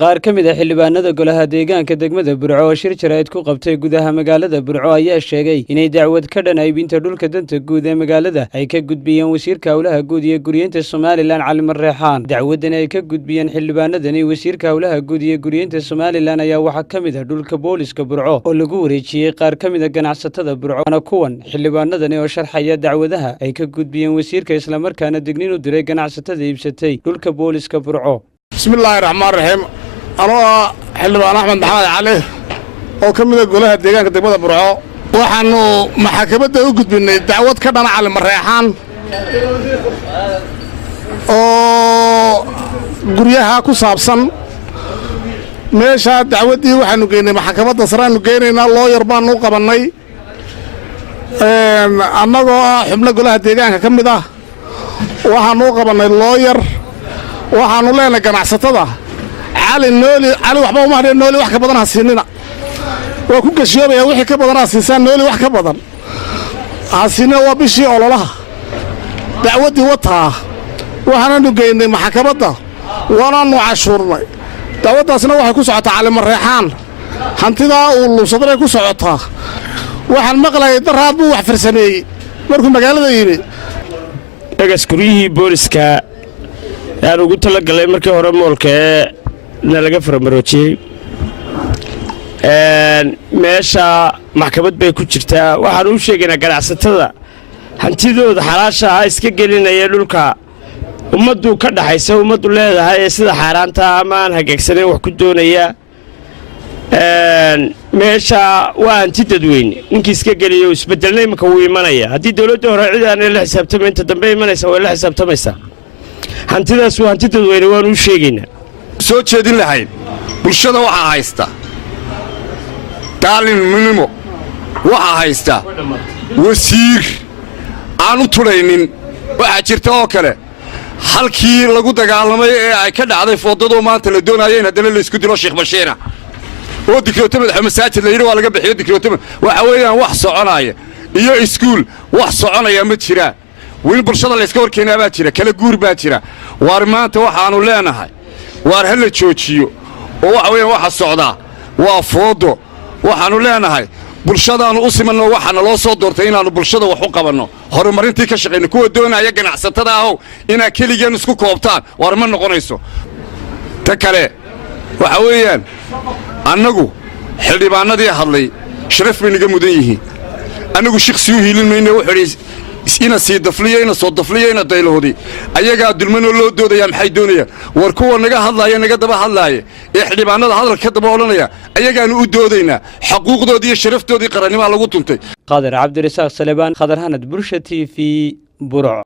qaar ka mid ah xildhibaanada golaha deegaanka degmada Burco oo shir jaraa'id ku qabtay gudaha magaalada Burco ayaa sheegay inay dacwad ka dhan aybinta dhulka danta guud ee magaalada ay ka gudbiyeen wasiirka hawlaha guud iyo guriyada Soomaaliland Cali Marreexaan. Dacwadan ay ka gudbiyeen xildhibaanadani wasiirka hawlaha guud iyo guriyada Soomaaliland ayaa waxa ka mid ah dhulka booliska Burco oo lagu wareejiyay qaar ka mid ah ganacsatada Burco. Ana kuwan xildhibaanadani oo sharxaya dacwadaha ay ka gudbiyeen wasiirka isla markaana digniin u diray ganacsatada iibsatay dhulka booliska Burco. Bismillahirrahmanirrahiim. أنا حلبان أحمد محمد علي أو كم من الجولة الدجاج كتبنا برعاء وحنو محاكمة يوجد من الدعوات كنا على مريحان أو جريها كوسابسن مش الدعوات دي وحنو جينا محاكمة نصران جينا الله يربان نوقا بني أنا حمل الجولة الدجاج كم ده وحنوقا بني اللوير وحنو لنا جماعة ستة علي النولي علي وحبا وما هذا النولي وحكي بدنا هالسنين وكل شيء يا وحكي بدنا هالسنين نولي وحكي بدنا هالسنين وبشي على الله دعوتي وطها وحنا نجينا محكمة ولا نعشرنا دعوتنا سنة وحكي سعة على مريحان هنتدا والصدر يكون سعتها وحن مقلة يدرها بو وحفر سنة مركم مقالة يبي أجسكريه بورسكا يعني قلت لك اللي مركب ورا مولك نلقى فرمروتشي meesha maxkamad bay ku jirtaa waxaan u sheegaynaa ganacsatada hantidooda xalaasha ah iska gelinaya dhulka ummadu ka dhaxaysa ummadu leedahay ee sida xaaraanta ama aan hagaagsaneyn wax ku doonaya meesha waa hanti dadweyne ninkii iska geliyo isbedelnay marka uu imanaya haddii dawladda hore cid aan la xisaabtamayn inta dambe imanaysa way la xisaabtamaysaa hantidaas waa hanti dadweyne waan u sheegaynaa soo jeedin lahayn bulshada waxa haysta daalin minimo waxa haysta wasiir aan u turaynin waxa jirta oo kale halkii lagu dagaalamay ee ay ka dhacday foodado maanta la doonayay in hadana la isku dilo Sheekh Bashiir oo dikrooto madax masaajid la yiri waa laga bixiyo dikrooto waxa weeyaan wax soconaya iyo iskuul wax soconaya ma jiraan wiil bulshada la iska warkeenaa baa jira kala guur baa jira waar maanta waxaanu leenahay waar hal la joojiyo oo waxa weeyaan waxa socda waa foodo waxaanu leenahay bulshadaanu u simanno waxana loo soo doortay inaanu bulshada wax u qabanno horumarintii ka shaqeeyno kuwa doonaya ganacsatada ah ina kaliyan isku koobtaan waar ma noqonayso ta kale waxa weeyaan annagu xildhibaanadii hadlay sharaf bay naga mudan yihiin annagu shakhsi u hiilin mayno wuxuu ina sii dafliyo ina soo dafliyo ina dayloodi ayaga dulmano loo doodaya maxay doonayaan war kuwa naga hadlaaya naga daba hadlaaya ee xildhibaanada hadalka daba oranaya ayagaan u doodayna xuquuqdoodii iyo sharaftoodii qarannimada lagu tuntay Qadir Cabdirasaaq Salebaan Qadar Hanad Bulsha TV Burco.